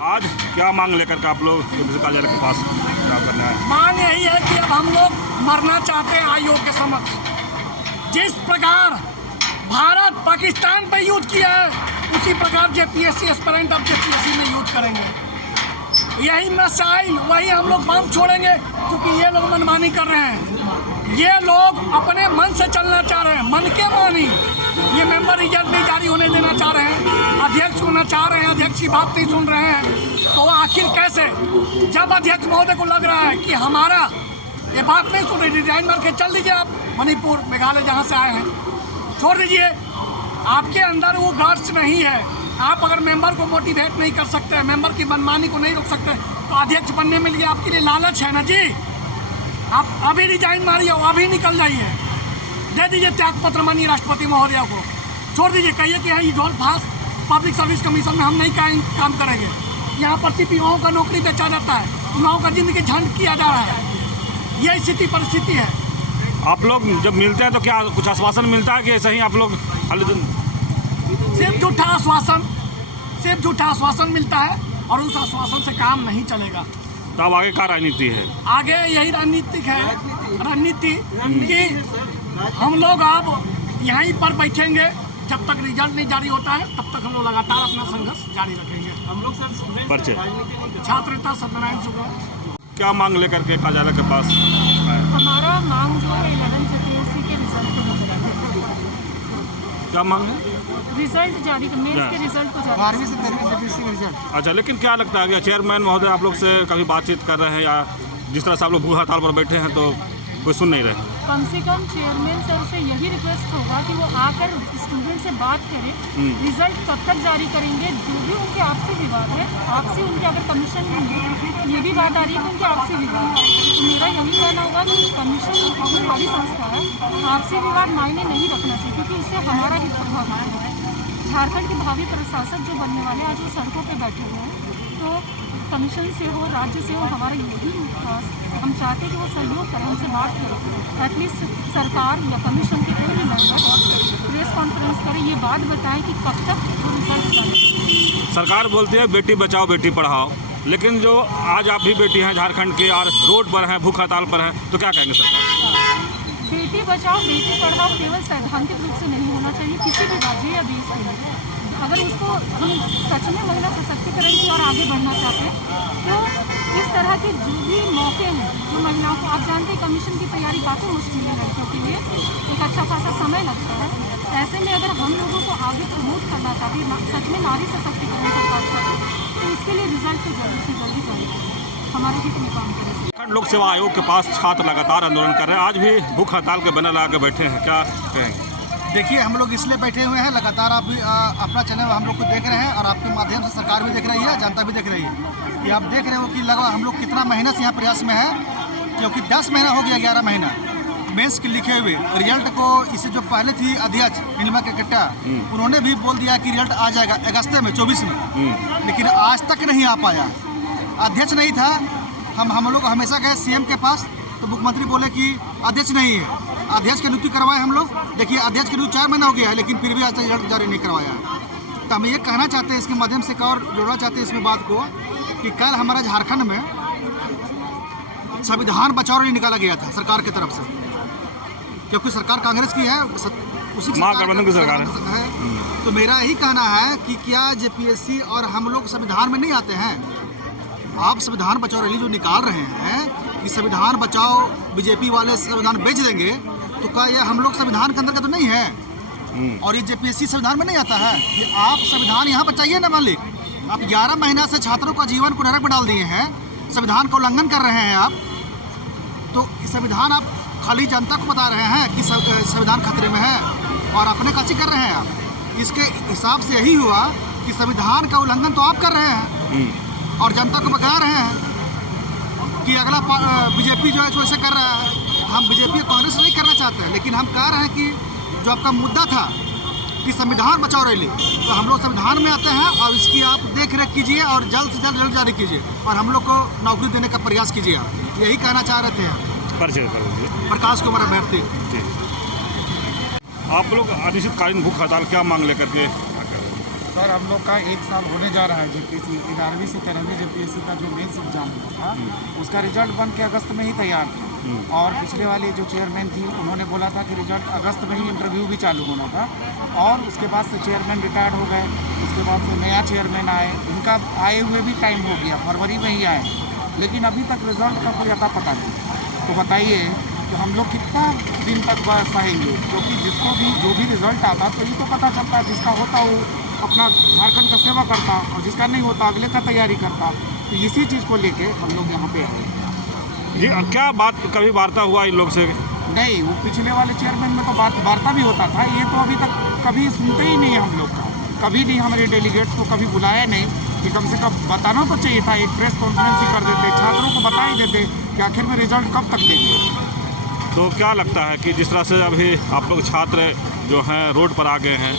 आज क्या मांग लेकर के आप लोग कार्यालय के पास क्या करना है? मांग यही है कि अब हम लोग मरना चाहते हैं आयोग के समक्ष। जिस प्रकार भारत पाकिस्तान पर युद्ध किया है, उसी प्रकार जेपीएससी एस्पिरेंट अब जेपीएससी में युद्ध करेंगे। यही मिसाइल वही हम लोग बम छोड़ेंगे, क्योंकि ये लोग मनमानी कर रहे हैं। ये लोग अपने मन से चलना चाह रहे हैं, मन के मानी। ये मेंबर रिजल्ट नहीं जारी होने देना चाह रहे हैं, अध्यक्ष होना चाह रहे हैं, अध्यक्ष की बात नहीं सुन रहे हैं। तो आखिर कैसे? जब अध्यक्ष महोदय को लग रहा है कि हमारा ये बात नहीं सुन रही, रिजाइन मार के चल दीजिए आप मणिपुर मेघालय जहाँ से आए हैं, छोड़ दीजिए। आपके अंदर वो गार्ड्स नहीं है। आप अगर मेंबर को मोटिवेट नहीं कर सकते, मेंबर की मनमानी को नहीं रोक सकते, तो अध्यक्ष बनने में लिए आपके लिए लालच है ना जी। आप अभी रिजाइन मारिए, अभी निकल जाइए, दे दीजिए त्याग पत्र माननीय राष्ट्रपति महोदय को, छोड़ दीजिए। कहिए कि यहाँ इजोल फास्ट पब्लिक सर्विस कमीशन में हम नहीं काम करेंगे। यहाँ पर सिर्फ युवाओं का नौकरी बेचा जाता है, युवाओं का जिंदगी झंड किया जा रहा है। यही स्थिति परिस्थिति है। आप लोग जब मिलते हैं तो क्या कुछ आश्वासन मिलता है कि ऐसे ही आप लोग सिर्फ झूठा आश्वासन मिलता है, और उस आश्वासन से काम नहीं चलेगा। तो अब आगे क्या रणनीति है? आगे यही रणनीति कि हम लोग अब यहीं पर बैठेंगे जब तक रिजल्ट नहीं जारी होता है, तब तक हम लोग लगातार अपना संघर्ष जारी रखेंगे। हम लोग परिचय छात्र नेता सत्यनारायण शुक्ला। क्या मांग लेकर के कार्यालय के पास? हमारा मांग जो है 11 जेपीएससी के रिजल्ट को लेकर है। क्या मांग है? रिजल्ट जारी, मेंस के रिजल्ट को जारी। 12वीं से 13वीं जेपीएससी का रिजल्ट। अच्छा, लेकिन क्या लगता है कि चेयरमैन महोदय आप लोग से कभी बातचीत कर रहे हैं, या जिस तरह से आप लोग भूख हड़ताल पर बैठे हैं तो कोई सुन नहीं रहे? कम से कम चेयरमैन सर से यही रिक्वेस्ट होगा कि वो आकर स्टूडेंट से बात करें, रिजल्ट कब तक जारी करेंगे। जो भी उनके आपसी विवाद है, आपसी उनके अगर कमीशन ये भी बात आ रही है कि उनके आपसी विवाद है, तो मेरा यही कहना होगा कि कमीशन बहुत बड़ी संस्था है, आपसी विवाद मायने नहीं रखना चाहिए, क्योंकि इससे हमारा ही प्रभाव है। झारखंड के भावी प्रशासक जो बनने वाले आज वो सड़कों पर बैठे हुए हैं, तो कमीशन से हो, राज्य से हो, हमारा यही हम चाहते हैं कि वो सहयोग करें, उनसे बात करें। एटलीस्ट सरकार या कमीशन के कोई भी मेंबर प्रेस कॉन्फ्रेंस करें, ये बात बताएं कि कब तक वो रिजल्ट करें। सरकार बोलती है बेटी बचाओ बेटी पढ़ाओ, लेकिन जो आज आप भी बेटी हैं झारखंड की और रोड पर हैं, भूख हड़ताल पर हैं, तो क्या कहेंगे सरकार? बेटी बचाओ बेटी पढ़ाओ केवल सैद्धांतिक रूप से नहीं होना चाहिए किसी भी राज्य या देश के लिए। अगर उसको हम सच में महिला सशक्तिकरण की ओर आगे बढ़ना चाहते हैं, तो इस तरह के जो भी मौके हैं जो महिलाओं को, आप जानते हैं कमीशन की तैयारी काफ़ी मुश्किल है लड़कियों के लिए, एक अच्छा खासा समय लगता है। ऐसे में अगर हम लोगों को आगे प्रमोट करना चाहते हैं, सच में नारी सशक्तिकरण सरकार चाहते हैं, तो उसके लिए रिजल्ट को जल्दी से जल्दी करें, हमारे हित में काम करें। झारखंड लोक सेवा आयोग के पास छात्र लगातार आंदोलन कर रहे हैं, आज भी भूख हड़ताल के बैनर लगा के बैठे हैं, क्या कहेंगे? देखिए, हम लोग इसलिए बैठे हुए हैं, लगातार आप भी अपना चैनल हम लोग को देख रहे हैं, और आपके माध्यम से सरकार भी देख रही है, जनता भी देख रही है कि आप देख रहे हो कि लगभग हम लोग कितना मेहनत से यहाँ प्रयास में है, क्योंकि 10 महीना हो गया, 11 महीना मेंस के लिखे हुए रिजल्ट को। इसे जो पहले थी अध्यक्ष नीलिमा केकट्टा, उन्होंने भी बोल दिया कि रिजल्ट आ जाएगा अगस्त में 24 में, लेकिन आज तक नहीं आ पाया। अध्यक्ष नहीं था, हम लोग हमेशा गए सीएम के पास, तो मुख्यमंत्री बोले कि अध्यक्ष नहीं है, अध्यक्ष की नियुक्ति करवाए हम लोग। देखिए, अध्यक्ष की नियुक्ति 4 महीना हो गया है, लेकिन फिर भी आज तक रिजल्ट जारी नहीं करवाया है। तो हम ये कहना चाहते हैं, इसके माध्यम से और जोड़ना चाहते हैं इसमें बात को, कि कल हमारा झारखंड में संविधान बचाओ रैली निकाला गया था सरकार की तरफ से, क्योंकि सरकार कांग्रेस की है, उसी महागठबंधन की सरकार है। तो मेरा यही कहना है कि क्या जेपीएससी और हम लोग संविधान में नहीं आते हैं? आप संविधान बचाओ रैली जो निकाल रहे हैं कि संविधान बचाओ, बीजेपी वाले संविधान बेच देंगे, तो क्या ये हम लोग संविधान के अंदर का तो नहीं है? और ये जेपीएससी संविधान में नहीं आता है। ये आप संविधान यहाँ बचाइए ना मालिक। आप 11 महीना से छात्रों का जीवन को नरक में डाल दिए हैं, संविधान का उल्लंघन कर रहे हैं आप। तो संविधान आप खाली जनता को बता रहे हैं कि संविधान खतरे में है, और अपने काची कर रहे हैं आप। इसके हिसाब से यही हुआ कि संविधान का उल्लंघन तो आप कर रहे हैं और जनता को बता रहे हैं कि अगला बीजेपी जो है सो ऐसे कर रहा है, हम बीजेपी कांग्रेस नहीं करना चाहते हैं, लेकिन हम कह रहे हैं कि जो आपका मुद्दा था कि संविधान बचाओ रैली, तो हम लोग संविधान में आते हैं और इसकी आप देख रेख कीजिए और जल्द से जल्द रिजल्ट जारी कीजिए और हम लोग को नौकरी देने का प्रयास कीजिए। आप यही कहना चाह रहे थे। परिचय कर दीजिए। प्रकाश कुमार अभ्यर्थी। आप लोग अनिश्चितकालीन भूख हड़ताल क्या मांग लेकर के? सर हम लोग का 1 साल होने जा रहा है जेपीएससी 11वीं से 13वीं जेपीएससी का जो मेंस एग्जाम हुआ था उसका रिजल्ट बन के अगस्त में ही तैयार था और पिछले वाली जो चेयरमैन थी उन्होंने बोला था कि रिजल्ट अगस्त में ही इंटरव्यू भी चालू होना था और उसके बाद से चेयरमैन रिटायर्ड हो गए। उसके बाद से नया चेयरमैन आए, उनका आए हुए भी टाइम हो गया, फरवरी में ही आए, लेकिन अभी तक रिजल्ट का कोई अता पता नहीं। तो बताइए कि हम लोग कितना दिन तक सहेंगे, क्योंकि जिसको भी जो भी रिजल्ट आता तो ये तो पता चलता, जिसका होता वो अपना झारखंड का सेवा करता और जिसका नहीं होता अगले का तैयारी करता। तो इसी चीज़ को लेके हम लोग यहाँ पे आए। जी क्या बात कभी वार्ता हुआ इन लोग से? नहीं, वो पिछले वाले चेयरमैन में तो वार्ता भी होता था, ये तो अभी तक कभी सुनते ही नहीं हम लोग का, कभी नहीं हमारे डेलीगेट्स को कभी बुलाया नहीं कि कम से कम बताना तो चाहिए था, एक प्रेस कॉन्फ्रेंस ही कर देते, छात्रों को बता ही देते कि आखिर में रिजल्ट कब तक देंगे। तो क्या लगता है कि जिस तरह से अभी आप लोग छात्र जो हैं रोड पर आ गए हैं,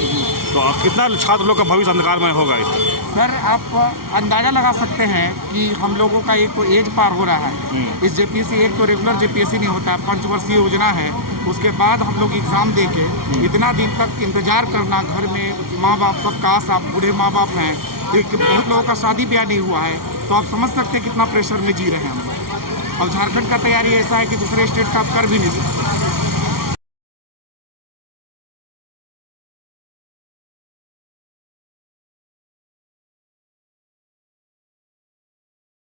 तो अब कितना छात्र लोग का भविष्य अंधकारमय होगा इस तरह? सर आप अंदाज़ा लगा सकते हैं कि हम लोगों का एक तो एज पार हो रहा है। इस जेपीएससी एक तो रेगुलर जेपीएससी नहीं होता, 5 वर्षीय योजना है, उसके बाद हम लोग एग्ज़ाम दे के इतना दिन तक इंतज़ार करना, घर में माँ बाप सब काश आप बूढ़े माँ बाप हैं, एक बहुत लोगों का शादी ब्याह नहीं हुआ है, तो आप समझ सकते हैं कितना प्रेशर में जी रहे हैं हम लोग। और झारखंड का तैयारी ऐसा है कि दूसरे स्टेट का आप कर भी नहीं सकते।